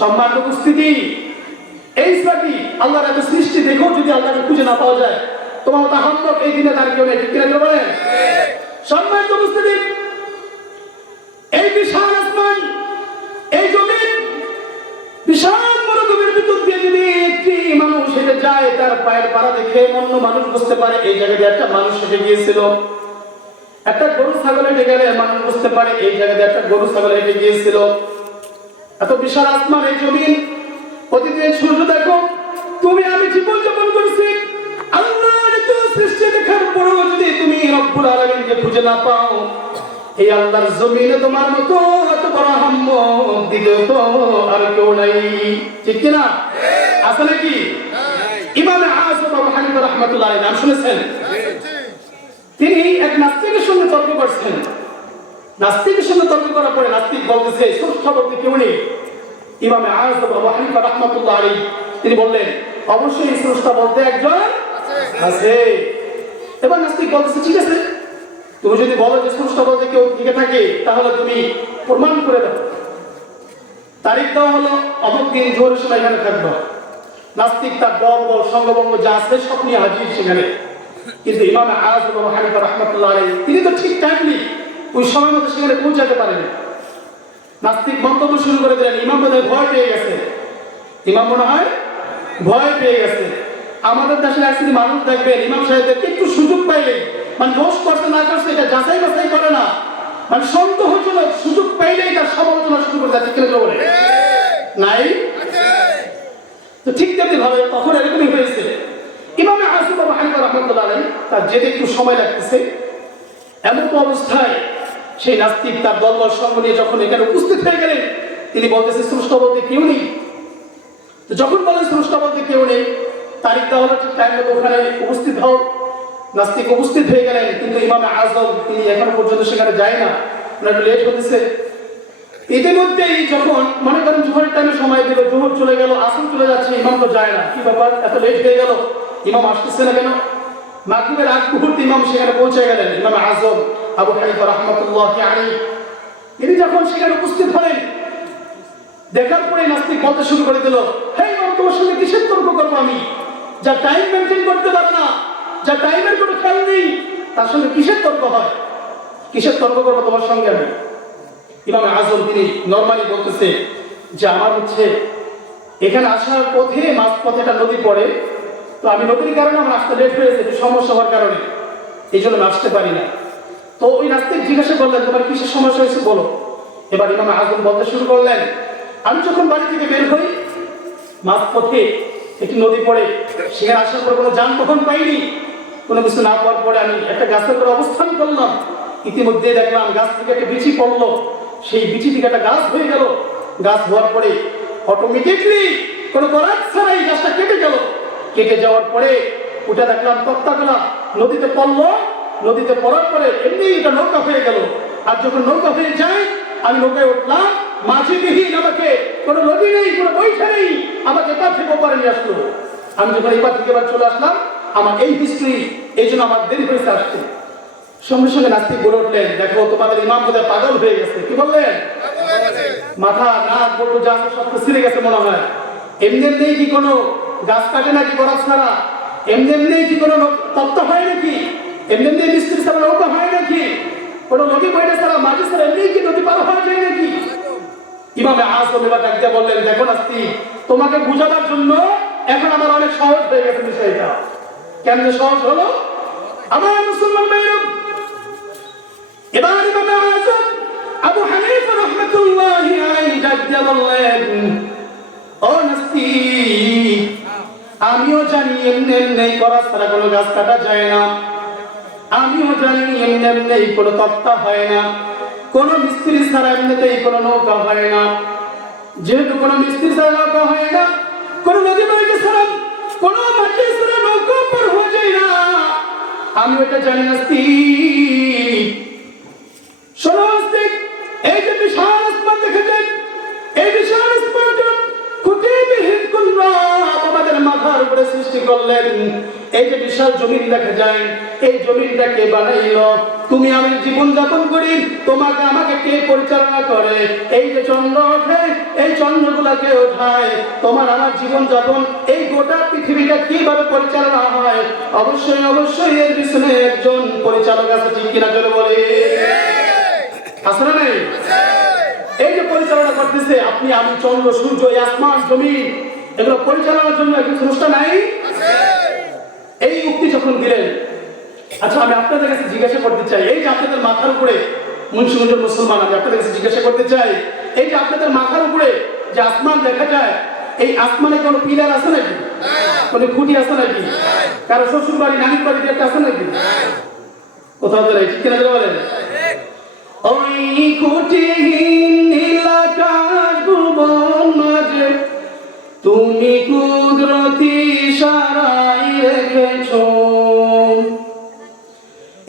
সম্মানিত উপস্থিতি, এই সাথী আল্লাহর এত সৃষ্টি দেখেও যদি আল্লাহকে খুঁজে না পাওয়া যায়, তোমার মতো হাম্মক এই দিনে তার কেউ নেই, ঠিক কিনা বলেন? সম্মানিত উপস্থিতি, এই বিশাল আসমান, এই জমিন, বিশাল মরুভূমির ভিতর দিয়ে যদি একটি মানুষ হেঁটে যায়, তার পায়ের পাড়া দেখে অন্য মানুষ বুঝতে পারে এই জায়গায় একটা মানুষ হেঁটে গিয়েছিল। একটা গরু ছাগল হেঁটে গেলে মানুষ বুঝতে পারে এই জায়গায় একটা গরু ছাগল হেঁটে গিয়েছিল। এত বিশাল আসমান, এই জমিন, প্রতিদিন সূর্য দেখো, তুমি আমি জীবন যাপন করছি, আল্লাহর এত সৃষ্টি দেখার পরেও যদি তুমি রব্বুল আলামিনকে খুঁজে না পাও, এই আল্লাহর জমিনে তোমার মতো এত বড় হাম্মক দ্বিতীয় তো আর কেউ নাই, ঠিক কিনা? আছে নাকি? ইমাম আযম আবু হানিফা রাহমাতুল্লাহ আলাইহি নাম শুনেছেন? তিনি এক নাস্তিকের সঙ্গে তর্ক করছেন। নাস্তিকের সঙ্গে তর্ক করার পরে নাস্তিক বলতেছে স্রষ্টা বলতে কেউ নেই। ইমাম আযম আবু হানিফা রাহমাতুল্লাহ আলাইহি তিনি বললেন, অবশ্যই স্রষ্টা বলতে একজন আছে। এবার নাস্তিক বলতেছে, ঠিক আছে, তুমি যদি বলো যে স্রষ্টা বলতে কেউ টিকে থাকে, তাহলে তুমি প্রমাণ করে দাও। তারিখ দেওয়া হলো, অমুক দিন জোহরের সময় এখানে থাকবো। নাস্তিক তার দল বল সঙ্গবঙ্গ যা আছে সব নিয়ে হাজির সেখানে। কিন্তু ইমাম আযম আবু হানিফা রাহমাতুল্লাহ আলাইহি তিনি তো ঠিক টাইমলি ওই সময় মতো সেখানে পৌঁছাতে পারেনি। নাস্তিক মন্তব্য শুরু করে দিলেন, ইমাম বোধহয় ভয় পেয়ে গেছে। ইমাম মনে হয় ভয় পেয়ে গেছে। আমাদের দেশের একশ্রেণী মানুষ দেখবেন ইমাম সাহেবদেরকে একটু সুযোগ পাইলেই, মানে দোষ করতে না করছে এটা যাচাই বাছাই করে না, মানে সন্দেহজনক সুযোগ পাইলেই তার সমালোচনা শুরু করে যাচ্ছে, কেন বলে নাই? তো ঠিক তেমনি ভাবে তখন এরকমই হয়েছে। ইমাম আযম আবু হানিফা রাহমাতুল্লাহ আলাইহি তার যেতে একটু সময় লাগতেছে, এমন অবস্থায় সেই নাস্তিক তার দলবল সঙ্গ নিয়ে যখন এখানে উপস্থিত হয়ে গেলেন, তিনি বলতেছে স্রষ্টা বলতে কেউ নেই। তো যখন বলেন স্রষ্টা বলতে কেউ নেই, তারিখ দেওয়া হলো, ঠিক টাইম মতো ওখানে উপস্থিত হও। নাস্তিক উপস্থিত হয়ে গেলেন, কিন্তু ইমাম আযম তিনি এখনো পর্যন্ত সেখানে যায় না, ওনার একটু লেট হতেছে। ইতিমধ্যেই যখন মনে করেন জোহরের টাইমে সময় দিল, জোহর চলে গেল, আসর চলে যাচ্ছে, ইমাম তো যায় না, কি ব্যাপার এত লেট হয়ে গেল, ইমাম আসতেছে না কেন? মাগরিবের আগ মুহূর্তে ইমাম সেখানে পৌঁছে গেলেন। ইমাম আযম আবু হানিফা রাহমাতুল্লাহ আলাইহি তিনি যখন সেখানে উপস্থিত হলেন, দেখার পরে নাস্তিক বলতে শুরু করে দিল, হে ইমাম, তোমার সঙ্গে কিসের তর্ক করবো আমি? যা টাইম মেনটেন করতে পারে না, যা টাইমের কোনো খেয়াল নেই, তার সঙ্গে কিসের তর্ক হয়? কিসের তর্ক করবো তোমার সঙ্গে আমি? ইমাম আযম তিনি নরমালি বলতেছে যে আমার হচ্ছে এখানে আসার পথে মাঝ পথে একটা নদী পড়ে, তো আমি নদীর কারণে আমার আসতে লেট হয়েছে, সমস্যা হওয়ার কারণে এই জন্য আসতে পারি না। তো ওই নাস্তিক জিজ্ঞাসা করলেন, তোমার কিসের সমস্যা হয়েছে বলো। এবার ইমাম আযম বলতে শুরু করলেন, আমি যখন বাড়ি থেকে বের হই, মাঝ পথে একটি নদী পড়ে, সেখানে আসার পর কোনো যানবাহন পাইনি, কোনো কিছু না পাওয়ার পরে আমি একটা গাছের উপরে অবস্থান করলাম। ইতিমধ্যে দেখলাম গাছ থেকে একটা বিচি পড়লো, সেই বিচি থেকে একটা গাছ হয়ে গেল। গাছ হওয়ার পরে অটোমেটিকলি কোনো করার ছাড়াই গাছটা কেটে গেল। কেটে যাওয়ার পরে ওটা দেখলাম তক্তাগুলা নদীতে পড়লো। নদীতে পড়ার পরে এমনি এটা নৌকা হয়ে গেল। আর যখন নৌকা হয়ে যায়, আমি নৌকায় উঠলাম, মাঝে বিহীন, আমাকে কোনো নদী নেই, কোনো বৈঠা নেই, আমাকে এপার থেকে ওপারে নিয়ে আসলো। আমি যখন এপার থেকে এবার চলে আসলাম, আমার এই হিস্ট্রি, এই জন্য আমার দেরি হয়েছে আসতে। সঙ্গে সঙ্গে নাস্তিক বলে উঠলেন, দেখো তোমাদের ইমাম বোধহয় পাগল হয়ে গেছে। কি বললেন? মাথা নাক বলবো যা সব ছিঁড়ে গেছে মনে হয়। এমনি এমনি কি কোনো গাছ কাটে নাকি করা ছাড়া? এমনি এমনি কি কোনো তত্ত্ব হয় নাকি? এমনি এমনি মিস্ত্রি ছাড়া নৌকা হয় নাকি? কোনো নদী বইটা ছাড়া মাটি ছাড়া এমনি কি নদী পার হওয়া যায় নাকি? ইমাম আযম এবার ডাক দিয়ে বললেন, দেখো নাস্তিক, তোমাকে বুঝাবার জন্য এখন আমার অনেক সহজ হয়ে গেছে বিষয়টা। কেমনে সহজ হলো? আমার মুসলমান ভাইরা, এবার ইমাম আযম আবু হানিফা রাহমাতুল্লাহি আলাইহি ডাক দিয়ে বললেন, ও নাস্তিক, আমিও জানি এমনি এমনি করা ছাড়া কোনো গাছ কাটা যায় না। আমিও জানি এমনি এমনি কোনো তক্তা হয় না, কোনো মিস্ত্রি ছাড়া এমনিতেই কোনো নৌকা হয় না। যেহেতু কোনো মিস্ত্রি ছাড়া নৌকা হয় না, কোনো নদী বইতে ছাড়া, কোনো মাটি ছাড়া নৌকা পার হয়ে যায় না, আমি ওটা জানি নাস্তিক। শোনো নাস্তিক, এই যে বিশাল আসমান দেখেছেন, এই বিশাল আসমানটা খুঁটিবিহীন কোন রব আমাদের মাথার উপরে সৃষ্টি করলেন। এই যে বিশাল জমিন দেখা যায়, এই জমিনটাকে বানাইল, তুমি আমি জীবন যাপন করি, তোমাকে আমাকে কে পরিচালনা করে? এই যে চন্দ্র ওঠে, এই চন্দ্রগুলাকে ওঠায়, তোমার আমার জীবন যাপন, এই গোটা পৃথিবীটা কিভাবে পরিচালনা হয়? অবশ্যই অবশ্যই এর পিছনে একজন পরিচালক আছে, ঠিক কিনা জোরে বলে? আছে না নাই? এই যে পরিচালনা করতেছে আপনি আমি, চন্দ্র সূর্য, এই আসমান জমিন, এগুলো পরিচালনার জন্য একজন স্রষ্টা নাই? এই উক্তি যখন দিলেন, আচ্ছা আমি আপনাদের কাছে জিজ্ঞাসা করতে চাই, এই যে আপনাদের মাথার উপরে মুন্সিগঞ্জের মুসলমান, আমি আপনাদের কাছে জিজ্ঞাসা করতে চাই, এই যে আপনাদের মাথার উপরে যে আসমান দেখা যায়, এই আসমানে কোনো পিলার আছে নাকি? কোনো খুঁটি আছে নাকি? কারো শ্বশুর বাড়ি নানির বাড়ি একটা আছে নাকি? কোথাও তো নাই, ঠিক কিনা বলেন? ওই খুঁটিহীন নীলাকাশ ভুবন মাঝে তুমি কুদরতি ইশারায় রেখেছো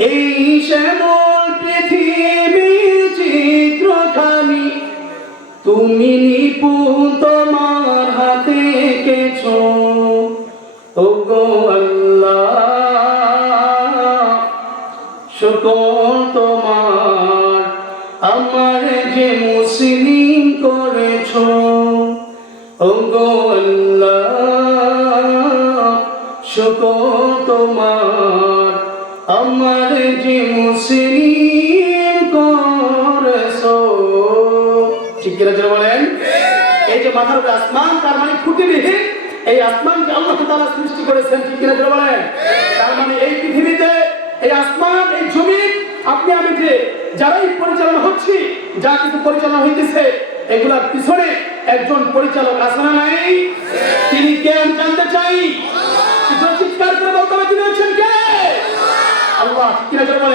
এই শ্যামল পৃথিবীর চিত্রখানি, তুমি নিপুণ তোমার হাতে এঁকেছো। ওগো আল্লাহ শুকর তোমার, আমার যে মুসলিম করেছো। ওগো আল্লাহ শুকর তোমার, আমার যে মুসলিম করেছো। ঠিক কিনা জোরে বলেন? এই যে মাথার উপরে আসমান, তার মানে খুঁটিবিহীন এই আসমানকে আল্লাহ তাআলা সৃষ্টি করেছেন, ঠিক কিনা জোরে বলেন? তার মানে এই পৃথিবীতে এই আসমান, এই জমিন, আপনি আমি যে যারাই পরিচালনা হচ্ছি, যা কিছু পরিচালনা হইতেছে, এগুলার পিছনে একজন পরিচালক আছে না নাই? তিনি কে আমি জানতে চাই। চিৎকার করে বলতে হবে তিনি হচ্ছেন কে? আল্লাহ। ঠিক কিনা জোরে বলেন?